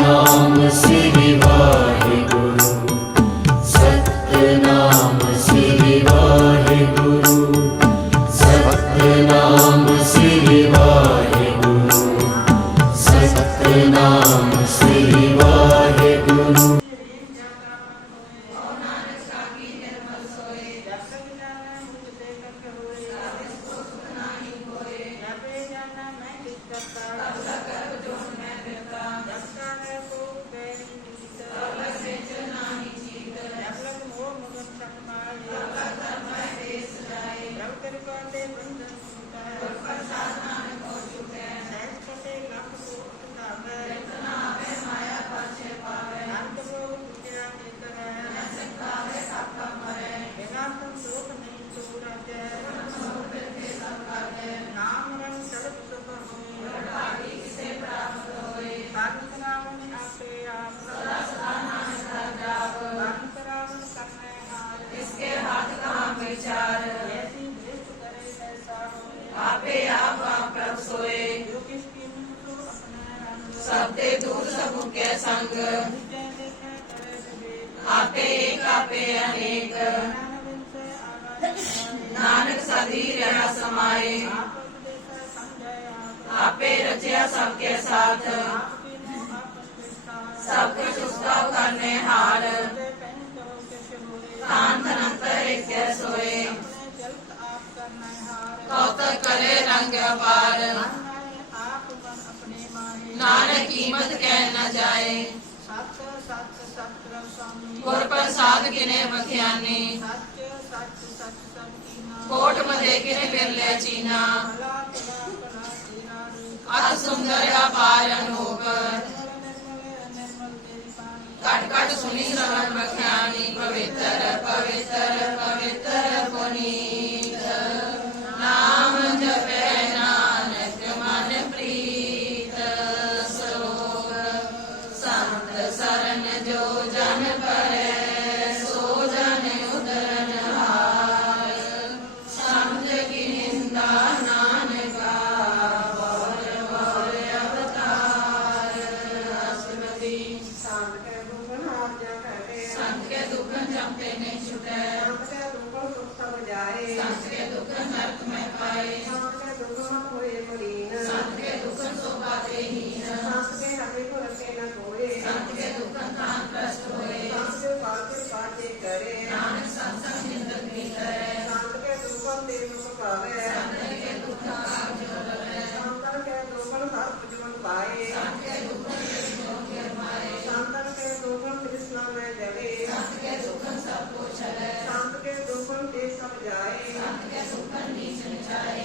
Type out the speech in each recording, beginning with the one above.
நாம சிறிவார் ਗੁਰ ਪ੍ਰਸਾਦ ਕਿਨੇ ਵਖਿਆਨੀ? ਕੋਟ ਮਦੇ ਕਿਨੇ ਬਿਰਲੇ ਚੀਨਾ? ਅਤ ਸੁੰਦਰ ਅਪਾਰ ਅਨੂਪ ਘਟ ਘਟ ਸੁਣੀ ਸਰਵਨ ਵਖਿਆਨੀ, ਪਵਿੱਤਰ ਪਵਿੱਤਰ ਪਵਿੱਤਰ। संत के हमें को रखे न कोई संत के दुखन कान कष्ट होए संत के पाके पाके करे नानक संसंग निंदक भी करे संत के दुखन देव को पावे संत के दुखन कान जो लगे संत के दुखन हर जीवन पाए संत के दुखन देव को के पाए संत के दुखन कृष्ण में जगे संत के दुखन सबको चले संत के दुखन के सब जाए संत के दुखन नीच जाए।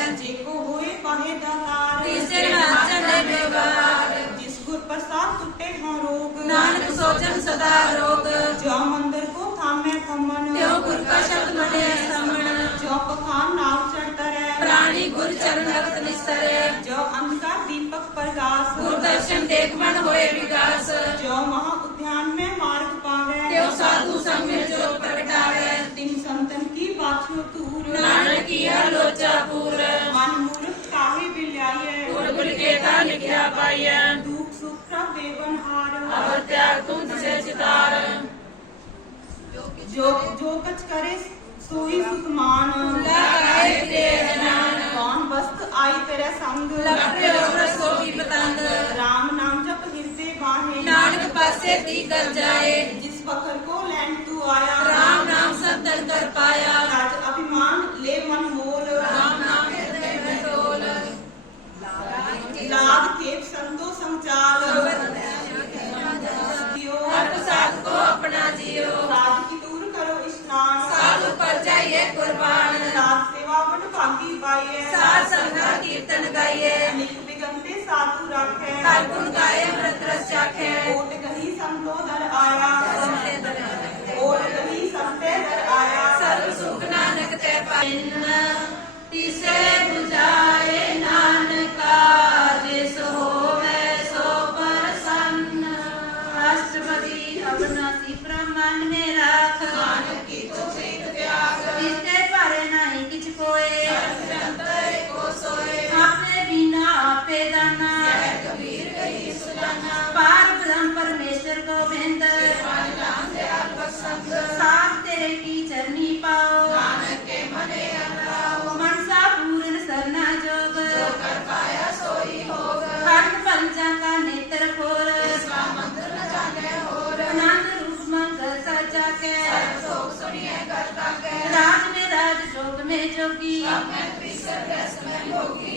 ਜੋ ਮੰਦਰ ਕੋ ਥਾਮੈ ਥਮਨ ਤਿਉ ਗੁਰ ਕਾ ਸ਼ਬਦ ਮਨੇ ਸਮਣ। ਜੋ ਪਖਾਨ ਨਾਮ ਚੜਤਾ ਰਹਿ। ਪ੍ਰਾਣੀ ਗੁਰ ਚਰਨ ਰਖਤ ਨਿਸਤਰੇ ਜੋ ਅੰਧਕਾਰ ਦੀਪਕ ਪ੍ਰਗਾਸ। ਗੁਰ ਦਰਸ਼ਨ ਦੇਖ ਮਨ ਹੋਏ ਵਿਗਾਸ। ਜੋ ਮਹਾ ਉਧਿਆਨ ਮੇ ਮਾਰਗ ਪਾਵੇ। ਤਿਉ ਸਾਧੂ ਸੰਗ ਮੇ ਜੋ ਪ੍ਰਗਟਾਵੇ। ਤਿਨ ਸੰਤਨ ਕੀ ਬਾਛੋ ਤੂਰ ਨਾਨਕ ਕੀ ਹਰ ਲੋਚਾ ਪੂਰ। ਮਨ ਮੂਰਖ ਕਾਹੇ ਬਿਲਾਈਏ ਗੁਰ ਗੁਰ ਕੇ ਤਾ ਲਿਖਿਆ ਪਾਈਐ। ਦੁਖ ਸੁਖ ਕਾ ਬੇਵਨਹਾਰ ਅਵਰ ਤਿਆਗ ਤੁਮ ਸੇ ਚਿਤਾਰ। ਜੋ ਜੋ ਕਛ ਕਰੇ ਸੋਈ ਸੁਖਮਾਨ। ਲਗਾਏ ਤੇਰੇ ਨਾਮ ਕੌਣ ਬਸਤ ਆਈ ਤੇਰੇ ਸੰਗ? ਲੱਭੇ ਰਸ ਕੋਈ ਪਤੰਗ। RAM ਨਾਮ ਜਪ ਹਿਰਦੇ ਬਾਹੇ। ਨਾਨਕ ਪਾਸੇ ਦੀ ਕਰ ਜਾਏ। ਜਿਸ ਵਖਰ ਕੋ ਲੈਣ ਤੂੰ ਆਇਆ। RAM ਨਾਮ ਸੰਤਨ ਕਰ ਪਾਇਆ। ਰਾਜ ਅਭਿਮਾਨ ਲੈ ਮਨ ਮੋਲ। RAM ਨਾਮ ਹਿਰਦੇ ਮਟੋਲ ਲਾਗ ਤੇਪ ਸੰਤੋ ਸੰਚਾਲ। ਕੁਰਬਾਨ ਸਾਧ ਸੇਵਾ ਵੰਡ ਭਾਗੀ ਪਾਈਏ ਸਾਧ ਸੰਗਤ ਕੀਰਤਨ ਗਾਈਏ। ਆਪੇ ਦਾਨਾ ਕਬੀਰ ਗਈ ਸੁਲਾਨਾ ਪਾਰ ਬ੍ਰਹਮ ਪਰਮੇਸ਼ਰ ਗੋਬਿੰਦ ਸਾਥ ਤੇਰੇ ਕੀ ਚਰਨੀ ਪਾਓ ਨਾਨਕ ਕੇ ਮਨੇ ਅਲਾਓ ਮਨਸਾ ਪੂਰਨ ਸਰਨਾ ਜੋਗ ਜੋ ਕਰ ਪਾਇਆ ਸੋਈ ਹੋਗ ਹਰ ਪੰਚਾਂ ਕਾ ਨੇਤਰ ਖੋਰ ਸਾ ਮੰਦਰ ਨ ਜਾਣੇ ਹੋਰ ਆਨੰਦ ਰੂਪ ਮੰਗਲ ਸਜਾ ਕੇ ਸਰਬ ਲੋਕ ਸੁਣੀਏ ਕਰਤਾ ਕੇ ਰਾਜ ਮੇ ਰਾਜ ਜੋਗ ਮੇ ਜੋਗੀ ਸਭ ਮੈਂ ਤ੍ਰਿਸਰ ਰਸ ਮੈਂ ਭੋਗੀ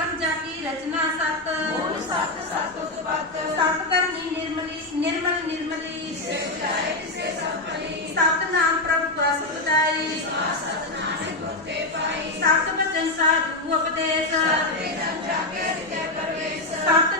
ਕਰਮ ਜਾਕੀ ਰਚਨਾ ਸਤ ਮੂਲ ਸਤ ਸਤ ਉਤਪਤ ਸਤ ਕਰਨੀ ਨਿਰਮਲੀ ਨਿਰਮਲ ਨਿਰਮਲੀ। ਸੇ ਜਾਏ ਕਿਸੇ ਸੰਪਲੀ ਸਤ ਨਾਮ ਪ੍ਰਭ ਪ੍ਰਸਤ ਦਾਈ ਸਤ ਨਾਮ ਗੁਰਤੇ ਪਾਈ। ਸਤ ਬਚਨ ਸਾਧੂ ਉਪਦੇਸ਼। ਸਤ ਵੇਦੰ ਜਾਕੇ ਸਿੱਖਿਆ ਪਰਵੇਸ਼ ਸਤ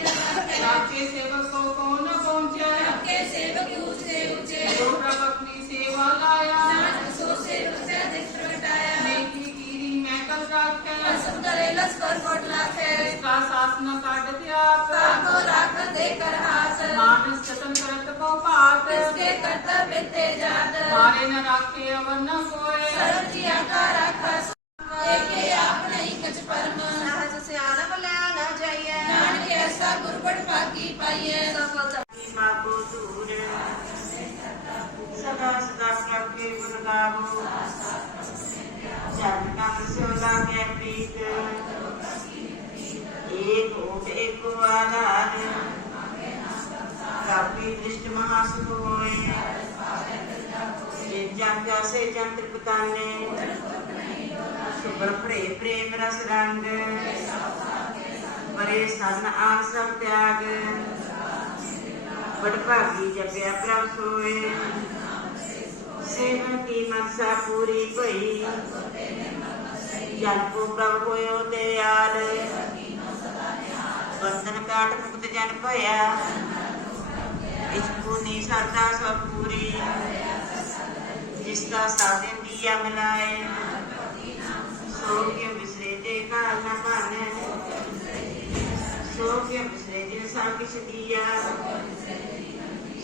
आपके सेवकों को न पहुँचे। आपके सेवक ऊँचे ऊँचे जो प्रभु अपनी सेवा लाया। सो सेवक से अधिक प्रगटाया। नेकी कीरी मैं कल राखे। सब करे लश्कर कोट लाखे। इसका शासन काट त्याग। काको राख देकर हाथ। मानस जतन करत को पात। इसके कर्तव्य ते जात। मारे न राखे अवन न कोय ਕੇ ਗੁਣ ਗਾਵੋ ਜਨ ਕਮ ਸਿਉ ਲਾਗੇ ਪ੍ਰੀਤ ਏਕ ਓਟ ਏਕ ਆਧਾਰ ਕਾਪੀ ਦ੍ਰਿਸ਼ਟ ਮਹਾਸੁਖ ਹੋਏ ਜੇ ਜਨ ਜਾਸੇ ਜਨ ਤ੍ਰਿਪਤਾਨੇ ਸੁਬਰ ਭਰੇ ਪ੍ਰੇਮ ਰਸ ਰੰਗ ਬਰੇ सेह मनसा पूरी भई जल को प्रभ होयो दयाल बंधन काट मुक्त जन भया। इसको नी सरदा सब पूरी। जिसका साधन दिया मिलाए। सो के बिसरे का न बने सो के बिसरे सब किस दिया।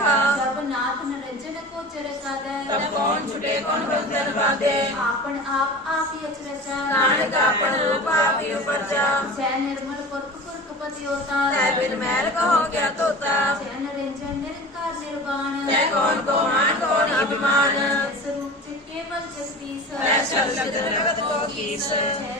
देखा सर्वनाथ निरंजन को चरका दे तब कौन छुटे कौन बंधन बाधे आपन आप आप यच रचा नानक आपन आप आप यु परचा जय निर्मल पुरख पुरख पति होता जय बिन मैल कहो क्या तोता जय निरंजन निरंकार निर्वाण जय कौन कौन कौन अभिमान स्वरूप चित केवल जगदीश जय शब्द जगत को गीस जय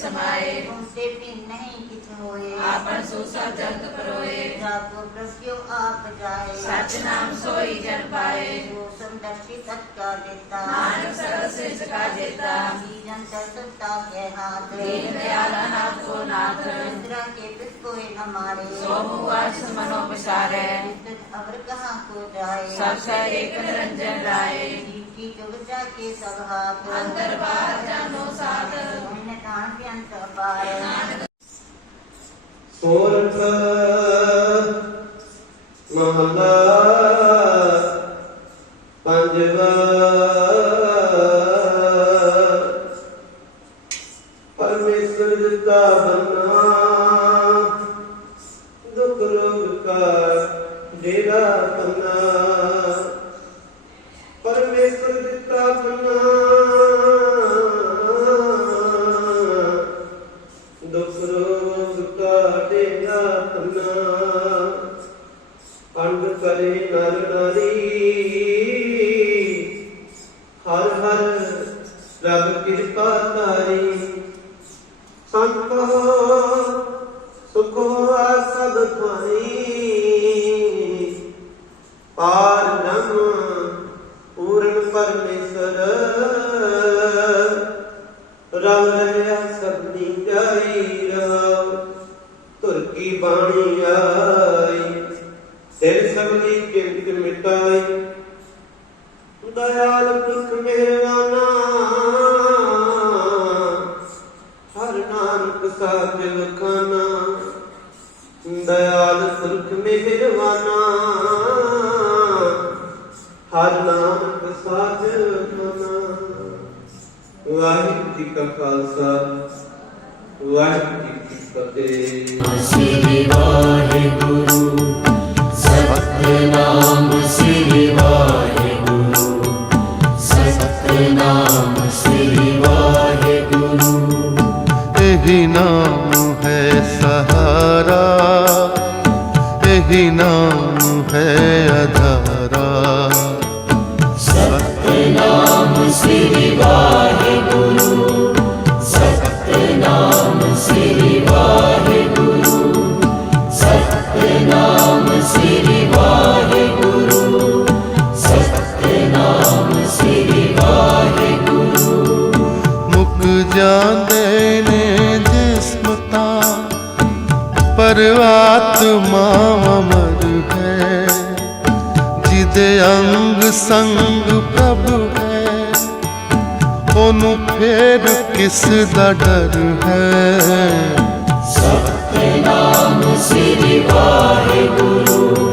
સમાય દેવી નહીં કિછ હોએ આપણ સોસા જગત પરોએ જાગો પ્રસ્યો આપ જાય સચ નામ સોઈ જન પાએ જો સંદર્શિ સત્ય દેતા માનવ સર્વશ્રેષ્ઠ કા દેતા જીવન સરસતા के हाथ दीन दयाल अनाथ को नाथ इंद्रा के पित कोई न मारे सोमुवास मनोपसारे अवर कहाँ को जाए सबसे एक निरंजन राय की जग जाके सब हाथ अंदर बाहर जानो सा ਪਾਰ ਸੁਰਤ ਦੁਖ ਰੋਗ ਕਾ ਡੇਰਾ ਬੰਨਾ ਕਰੇ ਨਰ ਨਾਰੀ। ਹਰ ਹਰ ਰਬ ਕਿਰਪਾ ਤਾਰੀ ਸੰਤੋ ਸੁਖੋ ਕੀ ਬਾਣੀ ਆਈ? ਸਿਰ ਸਗਲੀ ਚਿੰਤ ਮਿਟਾਈ। ਦਇਆਲ ਪੁਰਖ ਮਿਹਰਵਾਨਾ ਹਰ ਨਾਨਕ ਸਾਹਿਬ ਖਾਨਾ ਦਇਆਲ ਪੁਰਖ ਮਿਹਰਵਾਨਾ। ਹਰ ਨਾਨਕ ਸਾਹਿਬ ਖਾਨਾ ਵਾਹਿਗੁਰੂ ਜੀ ਕਾ ਖਾਲਸਾ। ਵਾਹਿਗੁਰੂ Shiva. ਜਾਂਦੇ ਨੇ ਜਿਸਮ ਤਾਂ ਪਰ ਆਤਮਾ ਅਮਰ ਹੈ। ਜਿਹਦੇ ਅੰਗ ਸੰਗ ਪ੍ਰਭ ਹੈ, ਉਹਨੂੰ ਫੇਰ ਕਿਸ ਦਾ ਡਰ ਹੈ? ਸਤਿ ਨਾਮ ਸ੍ਰੀ ਵਾਹਿਗੁਰੂ।